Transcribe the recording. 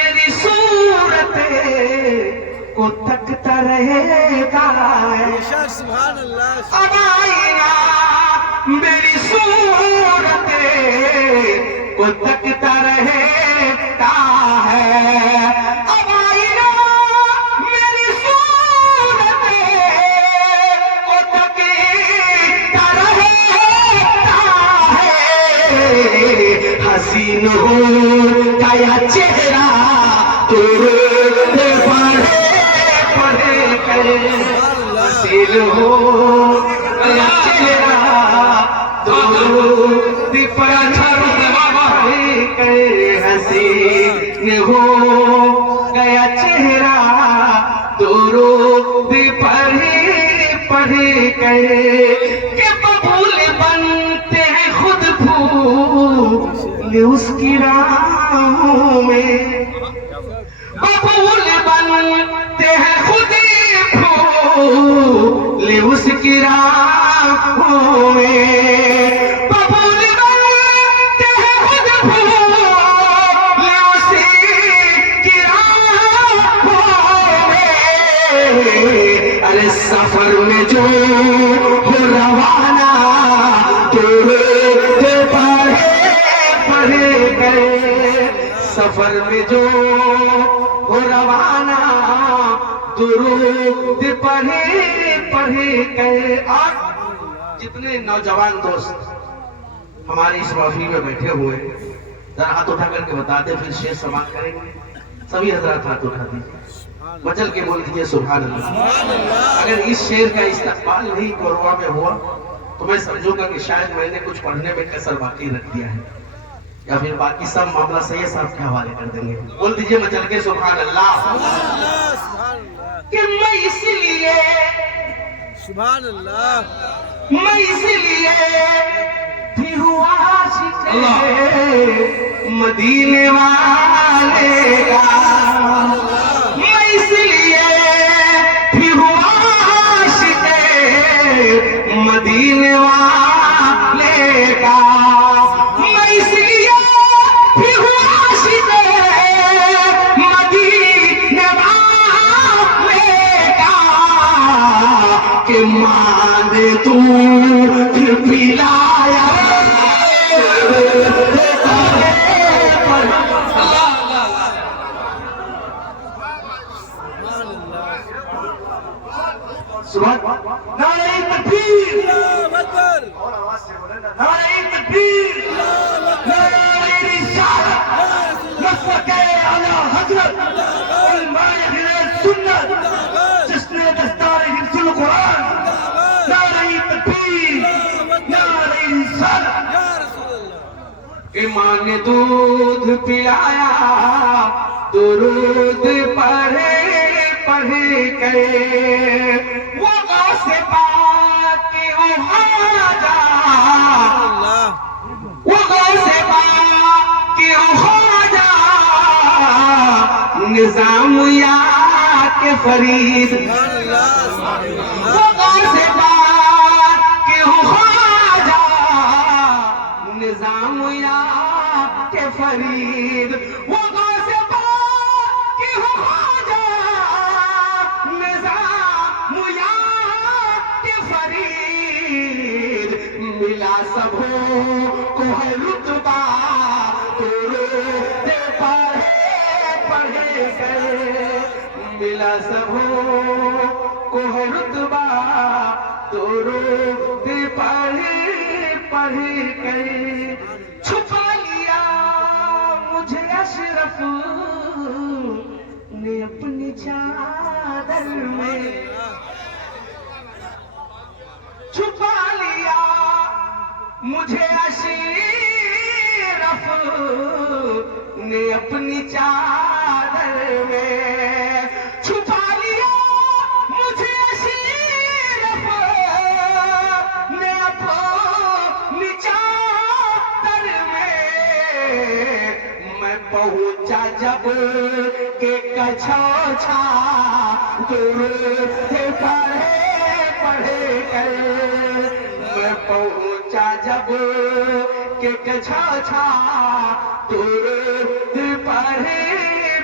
मेरी सूरत को तकता रहेगा। बेशक सुभान अल्लाह। अब आईना मेरी सूरत को तकता रहता है। अब आईना मेरी सूरत को तकता रहता है। हसीन हो गया चेहरा तो रोते पढ़े पढ़े करे। हसीन हो गया चेहरा तो रोते पढ़े करे। हसीन हो गया चेहरा तो रोते पढ़े पढ़े करे। के बबूल बनते हैं खुद फूल उसकी राहों में। बबूल बनते हैं खुद फूल उसकी राहों में। बबूल बनते हैं खुद फूल उसकी राहों में। अरे सफर में जो हो रवाना तो रोते पढ़े पढ़े गए। सफर में जो हो रवाना दुरूद पढ़े पढ़े गए। और जितने नौजवान दोस्त हमारी इस महफिल में बैठे हुए हैं, जरा हाथ उठा करके बता दे, फिर शेर समाप्त करेंगे। सभी हजरात हाथ उठा दीजिए, मचल के बोल दीजिए सुभान अल्लाह। अगर इस शेर का इस्तकबाल नहीं कोरवा में हुआ तो मैं समझूंगा कि शायद मैंने कुछ पढ़ने में कसर बाकी रख दिया है, या फिर बाकी सब मामला सही साहब के हवाले कर देंगे। बोल दीजिए मचल के सुभान अल्लाह। कि मैं इसलिए सुभान अल्लाह। मैं इसलिए भी हुआ आशिक़ मदीने वाले का। मैं इसलिए भी हुआ आशिक़ मदीने वाले का। मैं इसलिए भी हुआ आशिक़ मदीने वाले का। कि माने तू फिर पिलाया नारे तकबीर, और आवाज से बोले ना। नारे तकबीर, नारे रिसालत, नस्ल-ए आला हज़रत, उलमाए सुन्नत, जिसने दस्तार हिफ्ज़ुल कुरान। नारे तकबीर, नारे रिसालत। या रसूल अल्लाह। कि माँ ने दूध पिलाया दुरूद पढ़े पढ़े गए। वो गौसे पाक की ख्वाजा, वो गौसे पाक की ख्वाजा, निजाम या के फरीद। वो गौसे पाक की ख्वाजा, निजाम या के फरीद। वो गौसे पाक की ख्वाजा, निजाम या के फरीद। मिला सबों को है रुतबा तो रोते पढ़े पढ़े गए। मिला सबों को है रुतबा तो रोते पढ़े पढ़े गए। छुपा लिया मुझे अशरफ ने अपनी चादर में। छुपा लिया मुझे अशरफ ने अपनी चादर में। छुपा लिया मुझे अशरफ ने अपनी चादर में। मैं पहुंचा जब के कछोछा दुरूद पढ़े पढ़े गए। मैं पहुंचा जब के कछोछा दुरूद पढ़े